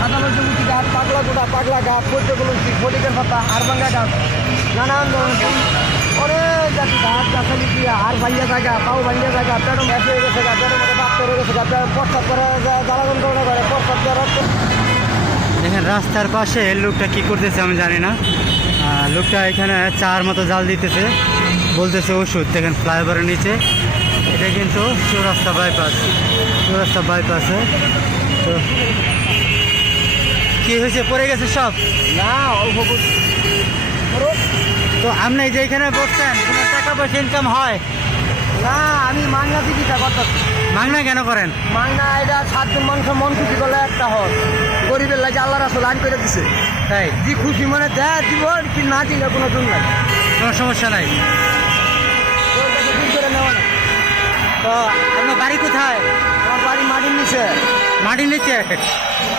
সাদা বৈদ্যুতি গাছ, পাগলা গোটা, পাগলা গাছ, পদ্মগুলন্তি, ফটিকের পাতা, হাড়ভাঙ্গা গাছ, নানান ধরনের অনেক জাতি গাছ গাছালি দিয়ে হাড় ভাঙ্গা জায়গা, পাও ভাঙ্গা জায়গা, পেটও ম্যাচ হয়ে গেছে গা, পেটের মধ্যে বাপ হয়ে গেছে গা, প্রস্তাব করে জ্বালা যন্ত্রণা করে, প্রস্তাব দেওয়ার দেখেন রাস্তার পাশে লোকটা কি করতেছে আমি জানি না। লোকটা এখানে চার মতো জাল দিতেছে, বলতেছে ওষুধ। দেখেন ফ্লাইওভারের নিচে, এটা কিন্তু চৌরাস্তা বাইপাসে। তো কি হয়েছে, পড়ে গেছে সব? না অল্প তো আপনি যে এখানে বসছেন, কোনো টাকা পয়সা ইনকাম হয়? না, আমি মাংনা চিকিৎসা করতেছি। মাংনা কেন করেন? মাংনা এটা 7 জন মানুষের মন খুশি করলে একটা হয়, গরিবের লাগে আল্লাহ রাসূল আইন করে দিছে। তাই যে খুশি মনে দেয় দিব, কি না দিলে কোনো জন নাই, কোনো সমস্যা নাই। তোর কাছে দিন করে নেওয়া না। তো আপনার বাড়ি কোথায়? আমার বাড়ি মাটির নিচে, মাটির নিচে?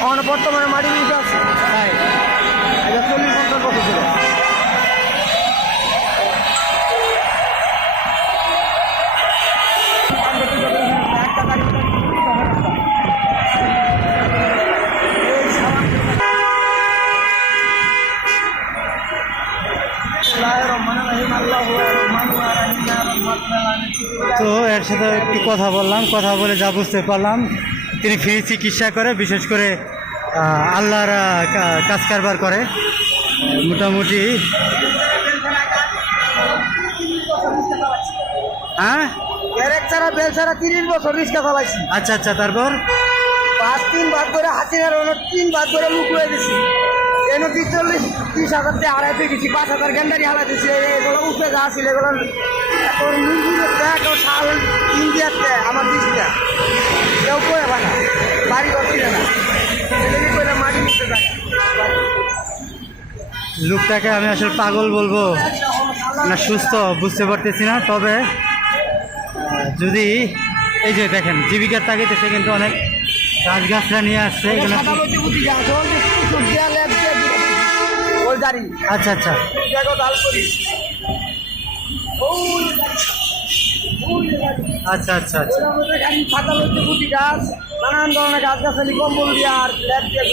আমার বর্তমানে মাটির নিচে আছে। তাই এটা 40-50 বছর ছিল। তো এর সাথে একটু কথা বললাম, কথা বলে যা বুঝতে পারলাম, তিনি ফ্রি চিকিৎসা করে, বিশেষ করে আল্লাহর কাজ কারবার করে। মোটামুটি হ্যাঁ, ব্যারেক ছাড়া বেল ছাড়া 30 বছর রিক্সা চালাইছি। আচ্ছা আচ্ছা, তারপর 5-3 বাদ করে হাসিনার 3 বাদ করে লুক হয়ে গেছি। এনে 30,000 দিয়ে হারাইতে গেছি, 5,000 গেন্ডারি হারাইতেছি। এগুলো উঠে যা ছিল এগুলো এখন শাল ইন্ডিয়াতে আমার দিচ্ছিটা কেউ করে ভাঙা বাড়ি করছিল না, করে মাটি নিতে যায়। লোকটাকে আমি আসলে পাগল বলবো না সুস্থ বুঝতে পারতেছি না। তবে যদি এই যে দেখেন জীবিকার তাগিদেতে কিন্তু অনেক গাছগাছরা নিয়ে আসছে এখানে। আচ্ছা আচ্ছা, আচ্ছা আচ্ছা আচ্ছা, ছাতা লইতে বুটি গাছ, নানান ধরনের গাছ গাছালি, কম্বল দিয়ে আর ল্যাব দিয়ে।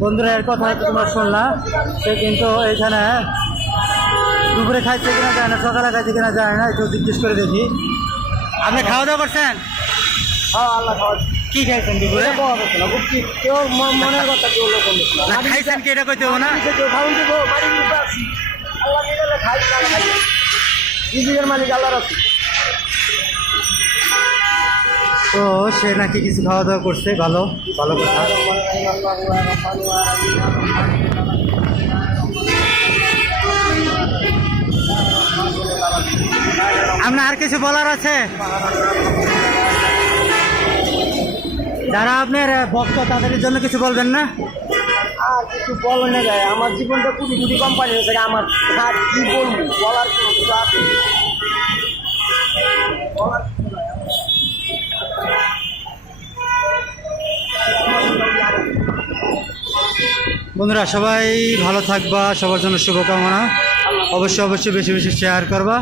বন্ধুরা এর কথা হয়তো তোমরা শুনলা, সে কিন্তু এখানে দুপুরে খাইছে কিনা যায় না, সকালে খাইছে কিনা যায় না, একটু জিজ্ঞেস করে দেখি। আপনি খাওয়া দাওয়া করছেন? হ্যাঁ, আল্লাহ খাওয়া। কি খাইছেন দুপুরে? কেউ মনের কথা কেউ লোক না খাইছেন কি এটা কইতে হবে না? কেউ খাওয়ান দেবো, বাড়ি নিতে আসি, আল্লাহ নিলে খাই না খাই, নিজের মালিক আল্লাহ রাখি। তো সে নাকি কিছু খাওয়া দাওয়া করছে, ভালো ভালো কথা। আপনার আর কিছু বলার আছে? যারা আপনার ভক্ত তাদের জন্য কিছু বলবেন না? আর কিছু বলো না যায়, আমার জীবনটা কোটি কোটি কোম্পানি হয়েছে, আমার আর কি বলবো, বলার কোনো কিছু আছে? বন্ধুরা সবাই ভালো থাকবা, সবার জন্য শুভকামনা। অবশ্যই অবশ্যই বেশি বেশি শেয়ার করবা।